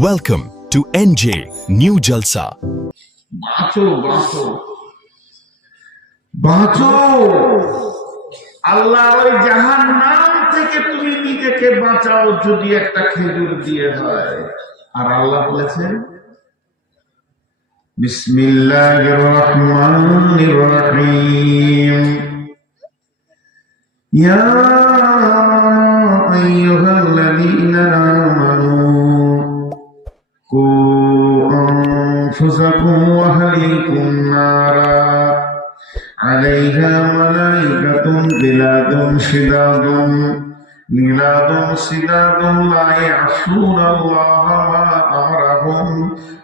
Welcome to NJ New Jalsa. বাঁচো বাঁচো বাঁচো, আল্লাহর ওই জাহান্নাম থেকে তুমি নিজেকে বাঁচাও যদি একটা খেজুর দিয়ে হয়। আর আল্লাহ বলেছেন বিসমিল্লাহির রহমানির রহিম, ইয়া আইয়ুহাল্লাযীনা আমানু কু আনফুসাকুম ওয়া আহলিকুম নারা আলাইহা মালাইকাতুন গিলাদুন শিদাদুন লা ইয়াসুনাল্লাহা মা আমরাহুম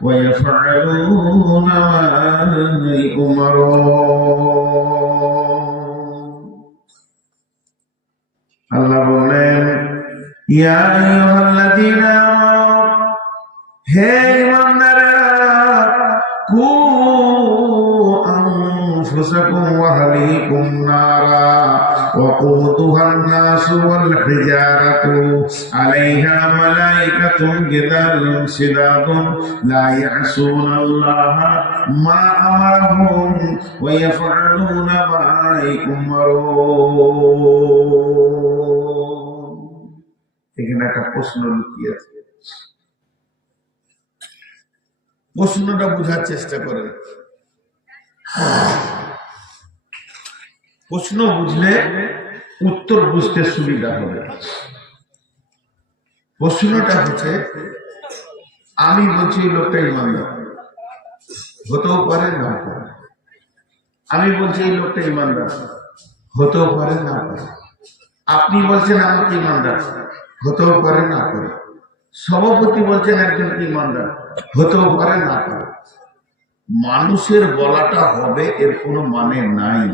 ওয়া ইয়াফআলুনা মা ইউমারুন। আল্লাহ বলেন, ইয়া আইয়ুহাল্লাযীনা আমানু, হে ঈমানদারেরা, কু আনফুসাকুম ওয়া আহলিকুম নারা ওয়াকুদুহান নাসু ওয়াল হিজারাতু আলাইহা মালাইকাতুন গিলাদুন শিদাদুন লা ইয়াসুনাল্লাহা মা আমারহুম ওয়া ইয়াফআলুনা মা ইউমারুন। এখানে একটা প্রশ্ন লুকিয়ে আছে, প্রশ্নটা বোঝার চেষ্টা করেন। প্রশ্ন বুঝলে উত্তর বুঝতে সুবিধা হবে। প্রশ্নটা হচ্ছে, আমি বলছি এই লোকটা ইমানদার, হতেও পারে না পারে। আমি বলছি এই লোকটা ইমানদার, হতেও পারে না পারে। আপনি বলছেন আমাকে ইমানদার, হতেও পারে না পারে। সভাপতি বলছেন একজন ইমানদার, হতেও পারে না পারে। মানুষের বলাটা হবে এর কোনো মানে নাই,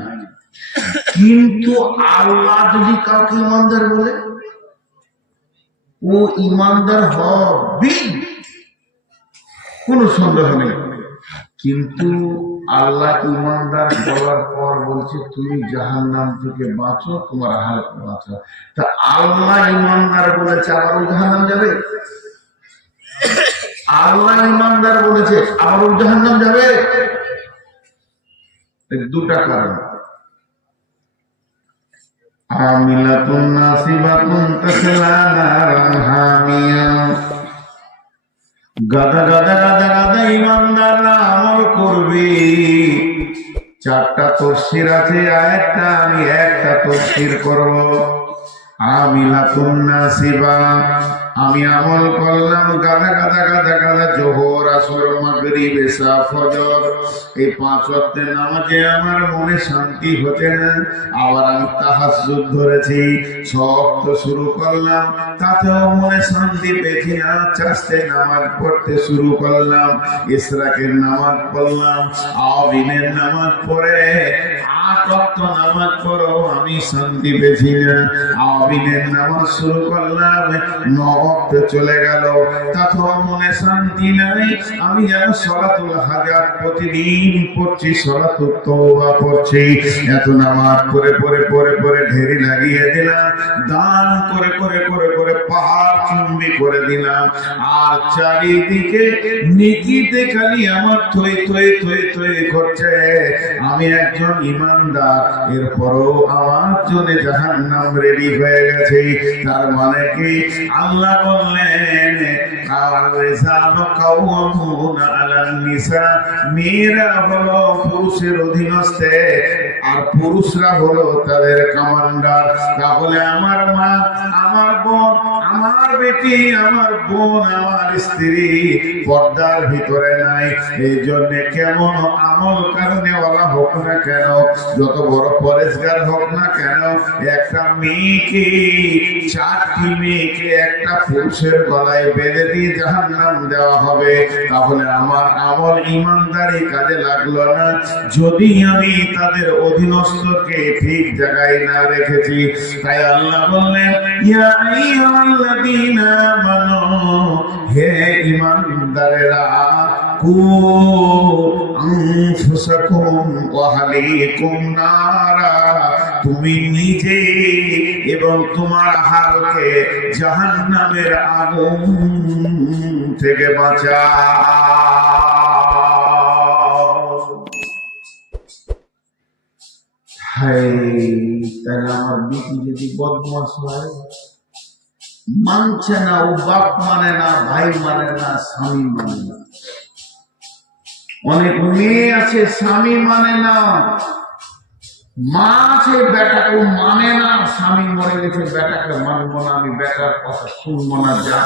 কিন্তু আল্লাহ যদি কাউকে ইমানদার বলে, ও ইমানদার হবে, কোনো সন্দেহ নেই। কিন্তু আল্লাহ ইমানদার বলার পর বলছে তুমি জাহান্নাম থেকে বাঁচো, তোমার হালত বাঁচো। তা আল্লাহ ইমানদার বলেছে আবার ও জাহান্নাম যাবে? আল্লাহ ইমানদার বলেছে আবার ও জাহান্নাম যাবে? দুটা কারণ, আমিলাতুন নাসিবাতুন তাসলা নারান হামিয়া। গাদা গাদা গাদা গাদা ইমানদাররা আমল করবে। চারটা তফসির আছে, আয়াতটা আমি একটা তফসির করব। আমিলাতুন নাসিবা, আমি আমল করলাম গাদা গাদা গাদা গাদা, জোহর আসর মাগরিব এশা ফজর, এই 5 ওয়াক্তের নামাজে আমার মনে শান্তি হচ্ছে না। আবার আমি তাহাজ্জুদ ধরেছি, 6 ওয়াক্ত শুরু করলাম, তাতেও মনে শান্তি পেয়েছি না। চাষতে নামাজ পড়তে শুরু করলাম, ইশরাকের নামাজ পড়লাম, আওয়াবিনের নামাজ পড়ে 8 ওয়াক্ত নামাজ পড়ো, আমি শান্তি পেয়েছি না। আওয়াবিনের নামাজ শুরু করলাম, 9 ওয়াক্ত চলে গেল, তাতেও মনে শান্তি নাই। আমি যেন সলাতুল হাজাত প্রতিদিন পড়ছি, সলাতুল তওবা পড়ছি, এত নামাজ পড়ে পড়ে পড়ে পড়ে ঢেরি লাগিয়ে দিলাম, দান করে করে করে করে পাহাড় চুম্বি করে দিলাম। আর চারিদিকে নেকিতে খালি আমার থই থই থই থই করছে। আমি একজন ইমানদার, এরপরও আমার জন্য জাহান্নাম রেডি হয়ে গেছে। তার মানে কি? আল্লাহ বললেন মেয়েরা হলো পুরুষের অধীনস্থে, আর পুরুষরা হলো তাদের কমান্ডার। তাহলে আমার মা, আমার বোন, আমার বেটি, আমার বোন, আমার স্ত্রী পর্দার ভিতরে নাই। এই জন্য কেমন আমল কারণে ওরা হোক না কেন, যত বড় পরেশগার হোক না কেন, একটা মেয়েকে, 4টি মেয়েকে একটা পুরুষের গলায় বেঁধে দিয়ে জাহান্নাম দেওয়া হবে। তাহলে আমার আমল ইমানদার ইমানদারি কাজে লাগলো না, যদি আমি তাদের অধীনস্থকে ঠিক জায়গায় না রেখেছি। তাই আল্লাহ বললেন, ইয়া আইয়ুহাল্লাযীনা আমানু, হে ঈমানদারেরা, কু আনফুসাকুম ওয়া আহলিকুম নারা, তুমি নিজে এবং তোমার আহালকে জাহান্নামের আগুন থেকে বাঁচাও। হায়, তাহলে আমার বিটি যদি বদমাশ হয়, মানছে না, ও বাপ মানে না, ভাই মানে না, স্বামী মানে না। অনেক মেয়ে আছে স্বামী মানে না, মা আছে বেটাকে মানে না, স্বামী মরে গেছে বেটাকে মানবো না, আমি বেটার কথা শুনবো না, যা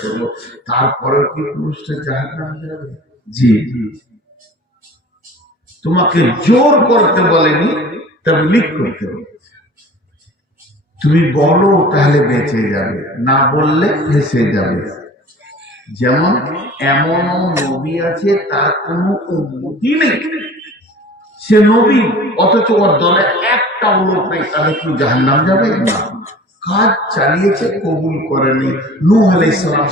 করবো। তারপরে কি পুরুষটা জাহান্নামে যাবে? জি, তোমাকে জোর করতে বলেনি, তাবলীগ করতে বলে। তুমি বলো তাহলে বেঁচে যাবে, না বললে ফেঁসে যাবে। যেমন এমন নবী আছে তার কোনো উম্মতি নেই, সে নবী অথচ ওর দলে একটাও লোক নেই, তাহলে কি জাহান্নাম যাবে? না। কাজ চালিয়েছে, কবুল করেনি। নূহ আলাইহিস সালাম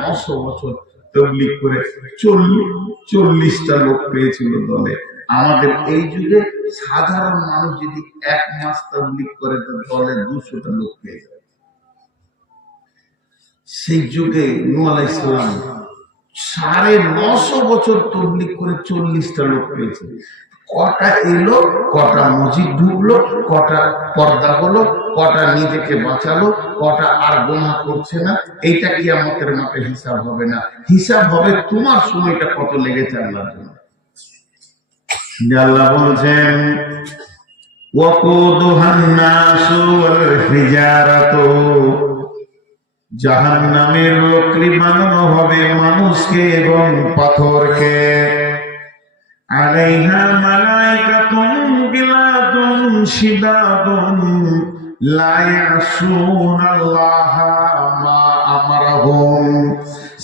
950 বছর তাবলীগ করে 40টা লোক পেয়েছিল দলে। আমাদের এই যুগে সাধারণ মানুষ যদি 1 মাস তাবলীগ করে তো দলে 200টা লোক পেয়ে যায়। সেই যুগে নূহ আলাইহিস সালাম 950 বছর তাবলীগ করে 40টা লোক পেয়েছে। কটা এলো, কটা মসজিদ ঢুকলো, কটা পর্দা হলো, কটা নিজেকে বাঁচালো, কটা আর গুনাহ করছে না, এইটা কিয়ামতের মাঠে হিসাব হবে না। হিসাব হবে তোমার সময়টা কত লেগেছে আল্লাহর জন্য। আল্লাহ বলছেন, ওয়াকুদুহান নাসু ওয়াল হিজারাতু, জাহান্নামের লকড়ি বানানো হবে মানুষকে এবং পাথরকে। আলাইহা মালাইকাতুন গিলাদুন শিদাদুন লা ইয়াসুনাল্লাহা মা আমারাহুম,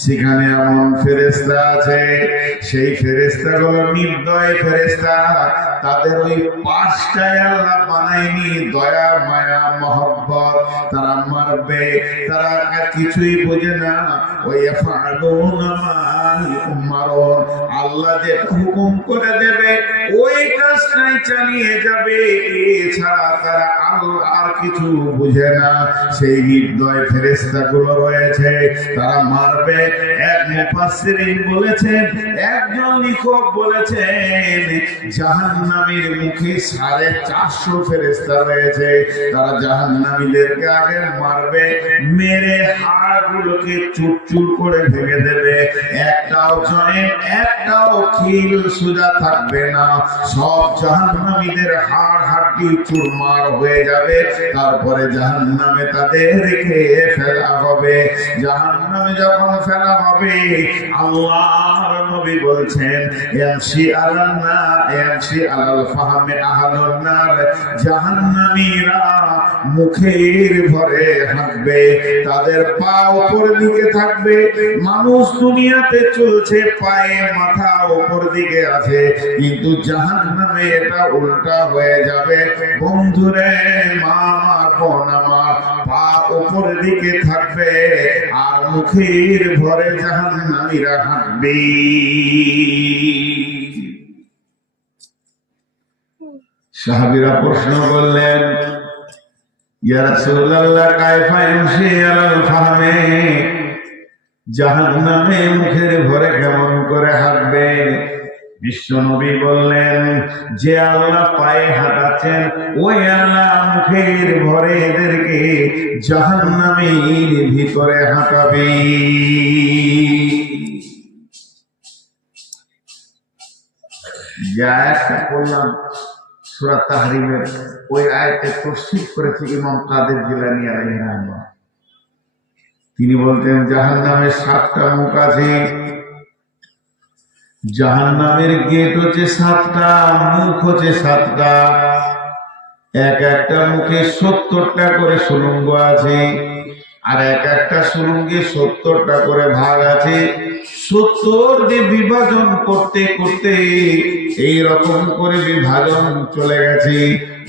সেখানে এমন ফেরেশতা আছে, সেই ফেরেশতাগুলো নির্দয় ফেরেশতা, তাদের ওই পাঁচটায় আল্লাহ বানায়নি দয়া, মায়া, মহব্বত। তারা মারবে, তারা আর কিছুই বোঝে না। ওই ইয়াফআলুনা মা ইউমারুন, আল্লাহ যে হুকুম করে দেবে ওই কাজটাই চালিয়ে যাবে, এছাড়া তারা আর কিছু বুঝে না। সেই নির্দয় ফেরেশতাগুলো রয়েছে, তারা মারবে। এক মুফাসসিরিন বলেছেন, একজন লেখক বলেছেন, জাহান্নামীর মুখে 450 ফেরেশতা রয়েছে, তারা জাহান্নামীদেরকে আগে মারবে, মেরে হাড়গুলোকে চুরচুর করে ভেঙে দেবে। একটাও জয়েন্ট, একটাও খিল সোজা থাকবে না, সব জাহান্নামীদের হাড় হাড্ডি চুরমার হয়ে যাবে। তারপরে জাহান্নামে তাদের রেখে ফেলা হবে। জাহান্নামে যখন ফেলা হবে, আল্লাহর নবী বলছেন, ইয়ামশি আলান নার, ইয়ামশি আলাল ফাহমে আহলুন নার, জাহান্নামীরা মুখের ভরে হাঁটবে, তাদের পা উপর দিকে থাকবে। মানুষ দুনিয়াতে চলছে পায়ে মাথা উপর দিকে আছে, কিন্তু জাহান্নামে এটা উল্টা হয়ে যাবে। বন্ধুরে, মা আমার, বোন আমার, পা উপর দিকে থাকবে আর মুখের ভরে জাহান্নামীরা হাঁটবে। সাহাবীরা প্রশ্ন করলেন, ইয়া রাসূলুল্লাহ, কাইফা ইয়ামশি আলাল ফাহমে, জাহান্নামে মুখের ভরে কেমন করে হাঁটবে? বিশ্বনবী বললেন, যে আল্লাহ পায়ে হাঁটাচ্ছেন ওই আল্লাহ মুখের ভরে এদেরকে জাহান্নামের ভিতরে হাঁটাবে। যা একটা বললাম সূরা তাহরিমের, ওই আয়াতে তফসীর করেছে ইমাম কাদের জিলানী আলাইহিস সালাম। তিনি বলতেন, জাহান্নামের 7টা মুখ আছে, জাহান্নামের গেট হচ্ছে 7টা, মুখ হচ্ছে 7টা, এক একটা মুখে 70টা করে সুড়ঙ্গ আছে। আর এক একটা সুরঙ্গে 70টা করে ভাগ আছে। 70 দিয়ে বিভাজন করতে করতে এইরকম করে বিভাজন চলে গেছে।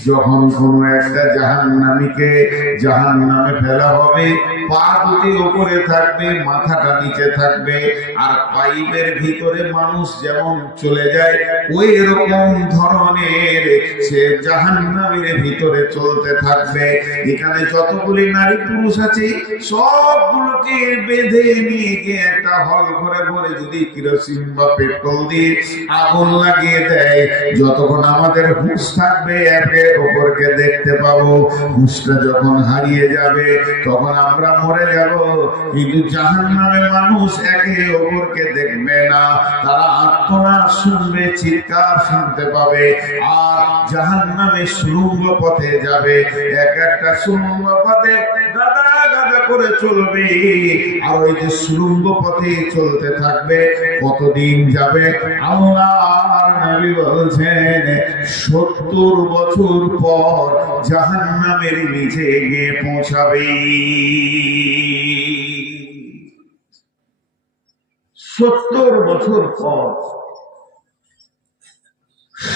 যখন কোন একটা জাহান্নামীকে জাহান্নামে ফেলা হবে, পা দুটি উপরে থাকবে, মাথাটা নিচে থাকবে, আর পাইপের ভিতরে মানুষ যেমন চলে যায় ওই রকম ধরনের সে জাহান্নামের ভিতরে চলতে থাকবে। এখানে যতগুলি নারী পুরুষ আছে সবগুলোকে বেঁধে নিয়ে গিয়ে একটা হল ঘরে ভরে যদি কেরোসিন বা পেট্রোল দিয়ে আগুন লাগিয়ে দেয়, যতক্ষণ আমাদের হুঁশ থাকবে একে অপরকে দেখতে পাবো। হুঁশটা যখন হারিয়ে যাবে তখন আমরা মরে যাব। কিন্তু জাহান্নামে মানুষ একে অপরকে দেখবে না, তারা আর্তনাদ শুনবে, চিৎকার শুনতে পাবে। আর জাহান্নামে সুড়ঙ্গ পথে যাবে, এক একটা সুড়ঙ্গ পথে গাদা গাদা করে চলবে। আর ওই যে সুড়ঙ্গ পথে চলতে থাকবে, কতদিন যাবে? আল্লাহর নবী বলছেন 70 বছর পর জাহান্নামের নিচে গিয়ে পৌঁছাবে। 70 বছর পর,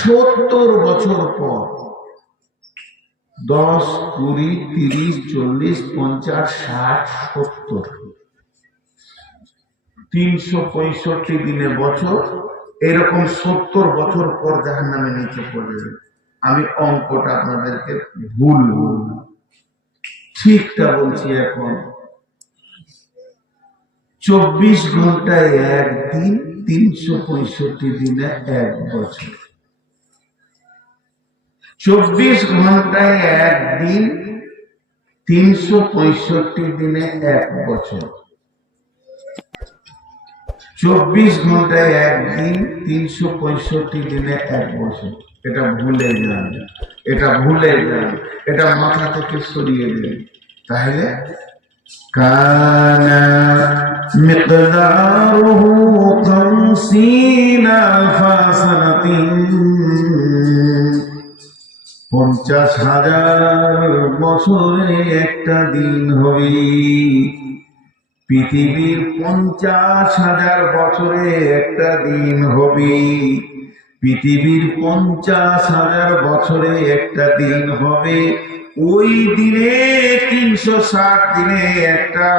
70 বছর পর, 10, 20, 30, 40, 50, 60, 70, 365 দিনে বছর, এরকম 70 বছর পর জাহান্নামে নিচে পড়বে। আমি অঙ্কটা আপনাদেরকে ভুল বললাম, ঠিকটা বলছি। এখন 24 ঘন্টায় একদিন, 365 দিনে এক বছর। 24 ঘন্টায় একদিন, 365 দিনে এক বছর। 24 ঘন্টায় একদিন, 365 দিনে এক বছর। এটা ভুলে যান, এটা ভুলে যান, এটা মাথা থেকে সরিয়ে দিন। তাহলে কানা মিকদারুহু 50 আলফা সানাতিন, 50,000 বছরে একটা দিন হবে। পৃথিবীর 50,000 বছরে একটা দিন হবে। পৃথিবীর 50,000 বছরে একটা দিন হবে। ওই দিনে 360 দিনে একটা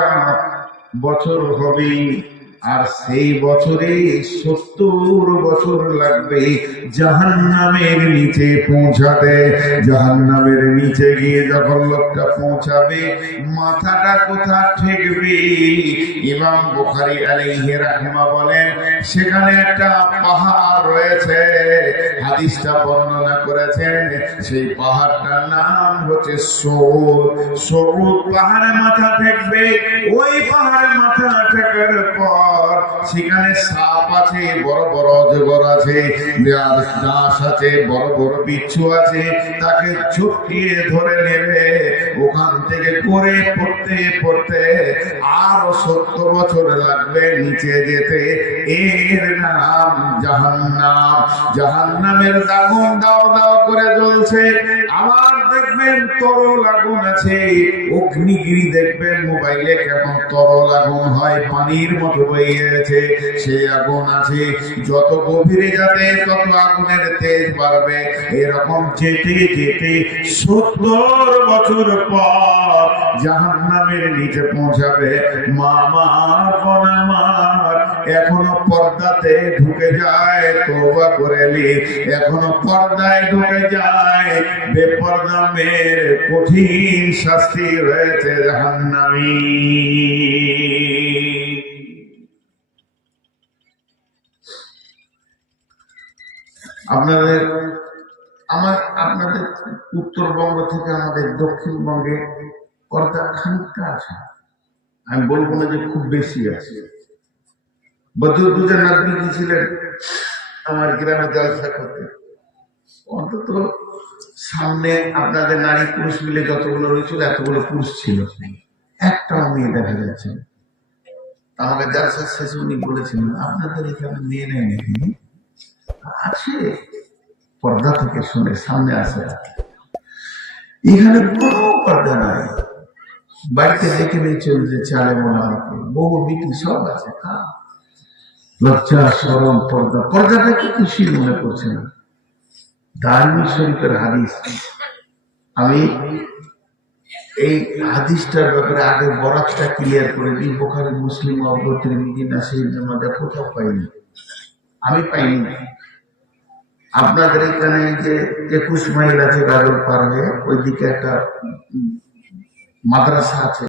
বছর হবে। আর সেই বছরে 70 বছর লাগবে জাহান্নামের নিচে পৌঁছাতে। জাহান্নামের নিচে গিয়ে যখন লোকটা পৌঁছাবে, মাথাটা কোথা ঠেকবে? ইমাম বুখারী আলাইহি রাহমা বলেন, সেখানে একটা পাহাড় রয়েছে। হাদিসটা বর্ণনা করেছেন, সেই পাহাড়টার নাম হচ্ছে সৌদ। সৌদ পাহাড়ে মাথা ঠেকবে। ওই পাহাড়ে মাথা ঠেকার পর সেখানে সাপ আছে, বড় বড় অজগর আছে, দাস আছে, বড় বড় বিচ্ছু আছে, তাকে ঝুঁকিয়ে ধরে নেবে। ওখান থেকে করে পড়তে পড়তে আরো 70 বছর লাগবে নিচে যেতে। এর নাম জাহান্নাম। জাহান্নামের আগুন দাও দাও করে জ্বলছে। আবার দেখবেন তরল আগুন আছে, অগ্নিগিরি দেখবেন মোবাইলে কেমন তরল আগুন হয়, পানির মতো বইয়েছে, সেই আগুন আছে। যত গভীরে যাবে তত আগুনের তেজ বাড়বে। এরকম যেতে যেতে 70 বছর পর জাহান্নামের নিচে পৌঁছাবে। মামার বোনামার এখনো পর্দাতে ঢুকে যায়, তওবা করে নি, এখনো পর্দায় ঢুকে যায়। বেপর্দা মেয়ের কঠিন শাস্তি রয়েছে জাহান্নামী। আপনাদের উত্তরবঙ্গ থেকে আমাদের দক্ষিণবঙ্গে পর্দা খানিকটা আছে, আমি বলবো না যে খুব বেশি আছে। বদরুদ্দোজা নদী গিয়েছিলেন আমার গ্রামে জলসা করতে। অন্তত সামনে আপনাদের নারী পুরুষ মিলে যতগুলো রয়েছিল এতগুলো পুরুষ ছিল, একটাও মেয়ে দেখা যাচ্ছে। আমাকে জলসা শেষে উনি বলেছিলেন, আপনাদের এখানে মেয়ে নেই নাকি? আছে, পর্দা থেকে শুনে সামনে আসে। এখানে কোনো পর্দা নাই, বাড়িতে দেখে নিয়ে চলছে চালে মনে হতো বহু বিক্রি সব আছে লজ্জা সরম পর্দা পর্দাটাকে খুশি মনে করছে না ধার্মিক শরীফের হাদিস আমি এই হাদিসটার ব্যাপারে আগে বরাতটা ক্লিয়ার করে দিই বুখারী মুসলিম অবগতির মিদিনা শরীফের মধ্যে কোথাও পাইনি আমি পাইনি আপনাদের এখানে যে 21 মাইল আছে গাজল পার হয়ে ওইদিকে একটা মাদ্রাসা আছে